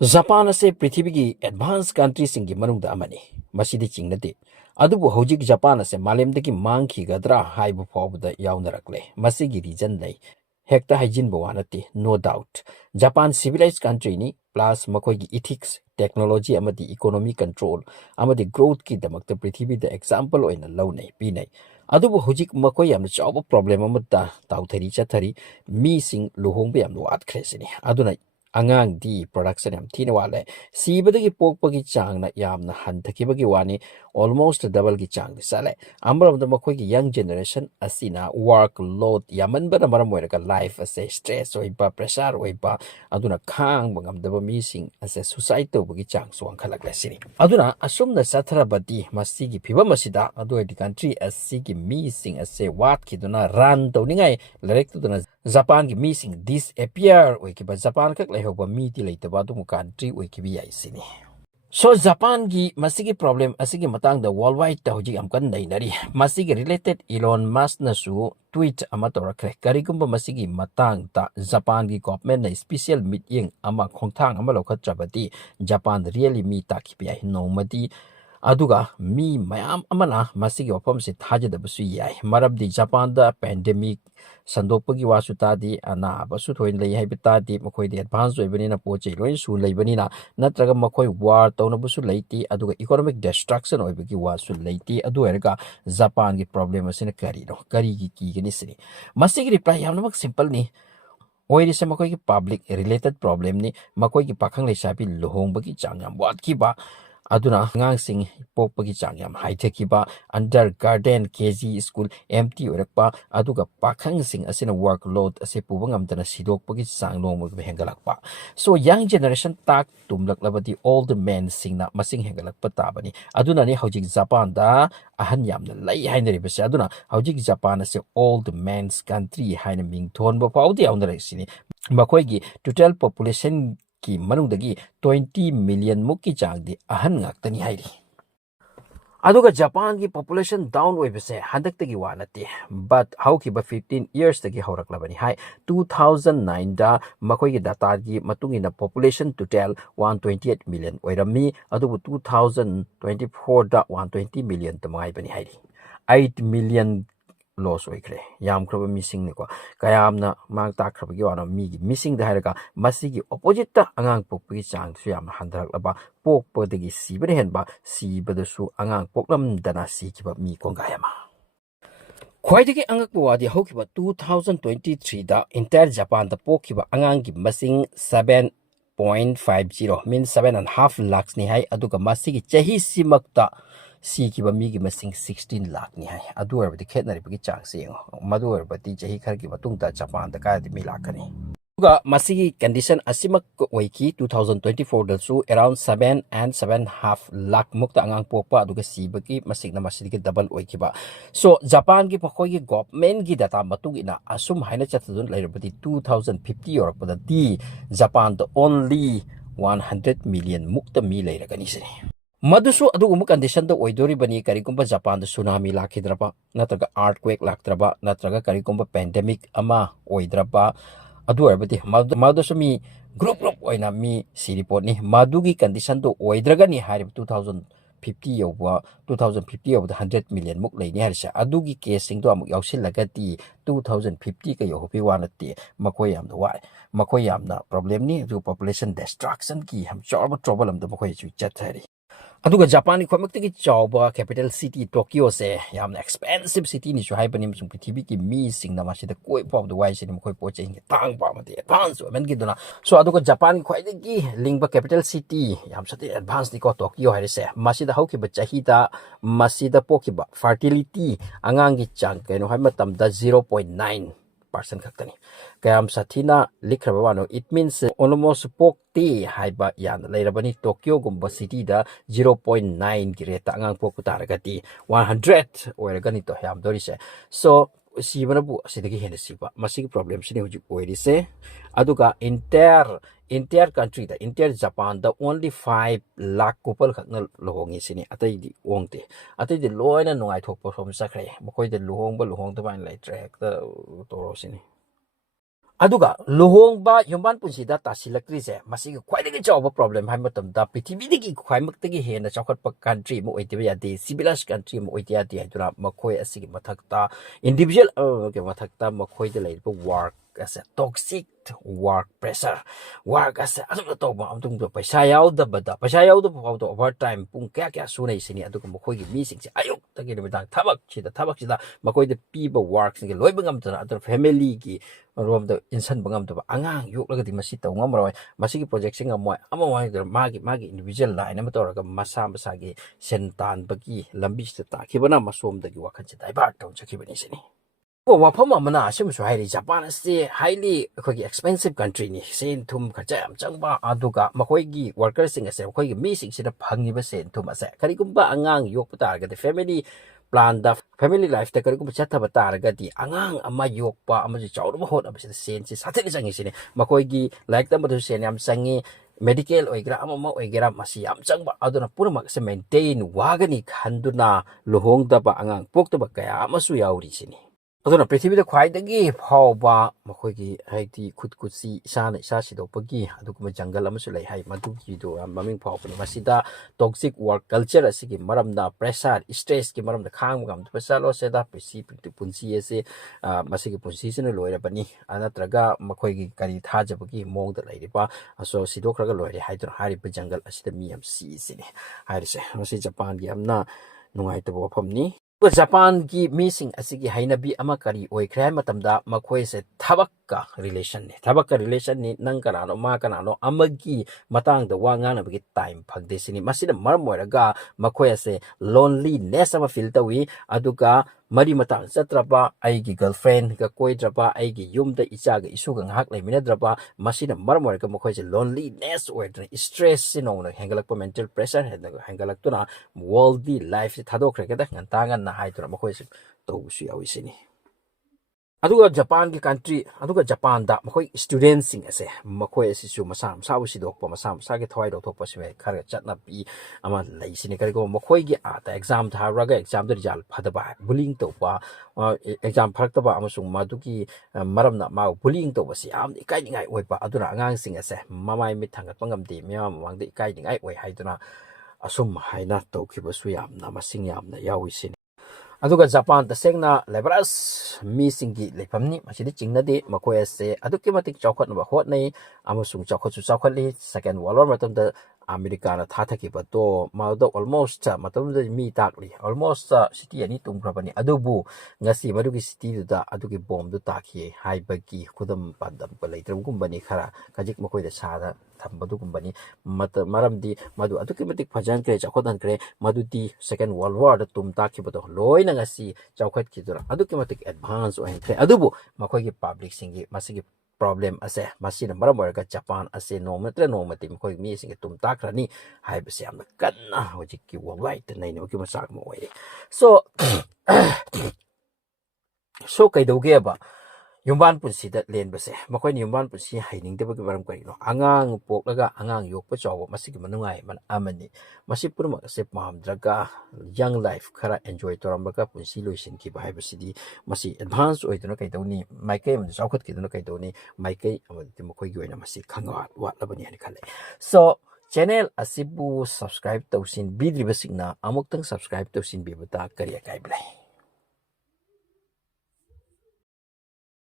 Japan ase prithibigi advanced countries singi manungda amani masidi chingnate adubu hojik Japan ase malemdagi mangki gadra haibu phobda yaunarakle masigi reason lay hekta hajin bawanati no doubt Japan civilized country ni plus makoigi ethics technology amadi economy control amadi growth ki damakta prithibida example oina lawnai pinai adubu hojik makoi yamna chawba problem amata tauthari chathari mi sing luhongbe yamna wat khresini aduna angang di production yam thina wale sibadagi pokpagi changna yamna hanthakibagi wani almost double gi chang sale amram da makoi gi young generation asina workload yaman bana maram moira life ase stress oiba pressure oiba aduna khang bangam da mi sing ase suicide to bagi chang so khalak la sini aduna asumna sathara badi masigi phiba masida adu di country asigi mi sing ase wat kiduna ran to ningai lerek to na Japan ki mi sing disappear oikiba Japan kak lehoba mi ti leitaba du country oikibi yai sini so Japan gi masigi problem asigi matang da worldwide ta hoji am kan nari masigi related Elon Musk na su tweet ama torakre karigumba masigi matang ta Japan gi government na special meeting ama khongthang ama lokhat trabati Japan really mi ta ki pi no madi aduga mi mayam amana masigi wafam se thajada basu yai marabdi Japan da pandemic sandopagi wasu tadi ana basu thoin lei haibita di makoi de advance oibani na poche loin su leibani na natraga makoi war tawna busu leiti aduga economic destruction oibagi wasu leiti adu erga Japan gi problem asina kari no kari ki gani sini masigi reply yamna simple ni oiri se makoi ki public related problem ni makoi ki pakhang leisabi lohong bagi changyam wat ki ba aduna ngang sing pokpagi changyam haitheki ba under garden kg school empty orakpa aduga pakhang sing asina workload ase pubangam dana sidok pagi sang nong mo hengalak pa so young generation tak tumlak labadi old men sing na masing hengalak pa tabani aduna ni hojik Japan da ahan yamna lai hainari bese aduna hojik Japan ase old men's country haina mingthon ba paudi aunare sini makoi gi total population ki manungdagi 20 million mukki changdi ahan ngaktani hairi aduga Japan ki population down oibase handaktagi wanati but how ki ba 15 years tagi horaklabani hai 2009 da makoi gi data gi matungina population total 128 million oirami adugu 2024 da 120 million tamangai bani hairi 8 million loss oikre yam kraba missing ne ko kayamna mang ta kraba gi wana mi gi missing da haraka masigi opposite ta angang pokpi chang su yam handarak laba pokpo de gi sibere henba sibada su angang poklam dana si ki ba mi kongayama khwaidagi angak wadi hokiba 2023 da entire Japan da pokiba angang gi masing 7.50 means 7.5 lakhs ni hai aduga masigi chahi simakta si ki ba mi gi masing 16 lakh ni hai adu er badi khetnari bagi chang se madu er badi chahi khar gi batung da Japan da ka di mi lakani uga masigi condition asimak oiki 2024 da su around 7 and 7.5 lakh mukta angang pokpa aduga si bagi masig na masigi double oiki ba so Japan gi pakoi gi government gi data matung ina asum haina chatadun lairabadi 2050 or pada di Japan the only 100 million mukta mi lairagani se Madusu adugumu condition da oidori bani karigumba Japan da tsunami lakhidraba natraga earthquake laktraba natraga karigumba pandemic ama oidraba adu arbati madusu mi group oina mi si report ni madugi condition do oidragani harib 2050 yoba 2050 yoba 100 million muk leini harsa adugi case sing do amuk yausilagati 2050 ka yohopi wanati makoi yamda wa makoi yamna problem ni du population destruction ki ham chorba trouble am da makoi chu chathari aduga Japan ko maktigi chawba capital city Tokyo se yamna expensive city ni chu haibani sum prithibi ki mi singna masida koi pop the wise ni mkhoi poche ngi tang pa mate advance men gi duna so aduga Japan ko idigi lingba capital city yam sate advance ni ko Tokyo haire se masida hauki ba chahi da masida pokiba fertility angangi chang kaino hai matam da 0.9% khaktani kayam sathina likraba wano it means almost pokti haiba yan leirabani Tokyo gumba city da 0.9 gi rate angang pokku taragati 100 oiragani to yam dorise so sibana bu sidagi hena siba masigi problem sini huji oirise aduga entire country da entire Japan da only 5 lakh couple khakna lohongi sini atai di ongte atai di loina nungai thokpa from sakre mokoi de lohong ba lohong ta ban lai track da toro sini aduga luhongba yumban punsida tasilakrise masigi khwaidagi chawba problem hai matamda prithibidagi khwaimaktagi hena chawkhatpa country mo oitiba yade civilized country mo oitiya de haidura makhoi asigi mathakta individual ke mathakta makhoi de leiba work as a toxic work pressure work as a toba amtung paisa yaudaba fawda overtime pung kya kya sunai sini aduga makhoi gi meeting se ayuk tagi midang thabak sida makhoi de piba work singi loiba ngamtana adu family gi rom the insan bangam to angang yok lagadi masi taw ngamroy masi gi project sing amoy amawai magi individual line am to masa gi sentan bagi lambi sta ta khibana masom dagi wakhan se divert taw chakibani sini wafam amana asim so hairi Japan ase highly khoi expensive country ni sen thum khacha am changba aduga makoi gi workers sing ase khoi gi mi sing sida phangi ba sen thum ase kari gumba angang yok pata ga family plan da family life ta kari gumba chatha ba tar ga di angang ama yok pa ama ji chawru hot am sen si sathik changi sini makoi gi like ta madu sen am changi medical oigra ama oigra masi am changba aduna purma se maintain wagani khanduna lohong da ba angang pok ta ba kaya amasu yauri sini aduna prithibida khwaidagi phawba makhoi haiti khutkusi isana isa sidopagi aduguma jungle amasu lei hai madugi do maming phawpani masida toxic work culture asigi maramda pressure stress ki maramda khang gam pasalo seda pisi punsi ase masigi punsi sina loirabani anatraga makhoi kari thajabagi mongda leiriba aso sidokraga loire haidra hariba jungle asida mi am si sini hairise masi Japan gi amna nungaitabo wafamni Japan ki missing asigi hainabi ama kari oikrai matamda makhoi se thabakka relation ni nang kanano ma kanano amagi matang da wanga na bigi time phagde sini masida maram moiraga makhoi se loneliness ama feel tawi aduga mari matang chatraba aigi girlfriend ga koidraba aigi yumda icha ga isu ga ngak leminadraba masida maram moiraga makhoi se loneliness oidra stress sinona hengalakpa mental pressure hengalak tuna worldly life thadokre ga ngantangan na haidura makhoi se tawsu yawi sini aduga Japan ki country aduga Japan da makhoi students sing ase makhoi asisu masa si dokpa masa gi thawai do thokpa sime khar chatna pi ama lai sini kari ko makhoi gi ata exam tha raga exam da result phadaba bullying to pa exam pharakta ba amasung madugi maramna ma bullying to basi am ikai ningai oi pa aduna angang sing ase mamai mi thangat pangam de mya mamang de ikai ningai oi haiduna asum haina to khibasu yamna masing yamna yawi sini aduga Japan ta sengna lebaras mi singi lepamni masidi chingnadi makhoi ase aduki matik chawkhat na hot nei amasung chawkhatli second world war matam da America na thataki bato mauda almost matam da mi takli almost city ani tumkrabani adubu ngasi madugi city da adugi bomb du takhi haibagi khudam padam palaitram gumbani khara kajik makhoi da sada thambadu gumbani maramdi madu aduki matik phajan kre chawkhat kre madudi second world war da tum takhi bato loi na ngasi chawkhat ki dura aduki matik advance oin kre adubu makhoi gi public singi masigi problem ase masina maram oiraga Japan ase nomatra nomati makhoi mi singi tum takrani haibase amna kanna hojiki worldwide naina ki masak mo oire so so kaidoge ba yumban punsi da len base makhoi ni yumban punsi haining de bagi maram karino angang poklaga angang yokpa chawo masigi manungai man amani masi purma se pamdraga young life khara enjoy torambaga punsi loisin ki bai basidi masi advance oiduna kaidoni maikai am chawkhat kiduna kaidoni maikai amadi makhoi gi oina masi khangwat watlabani ani khale so channel asibu subscribe tausin bidri basingna amuktang subscribe tausin bibata kariya kai blai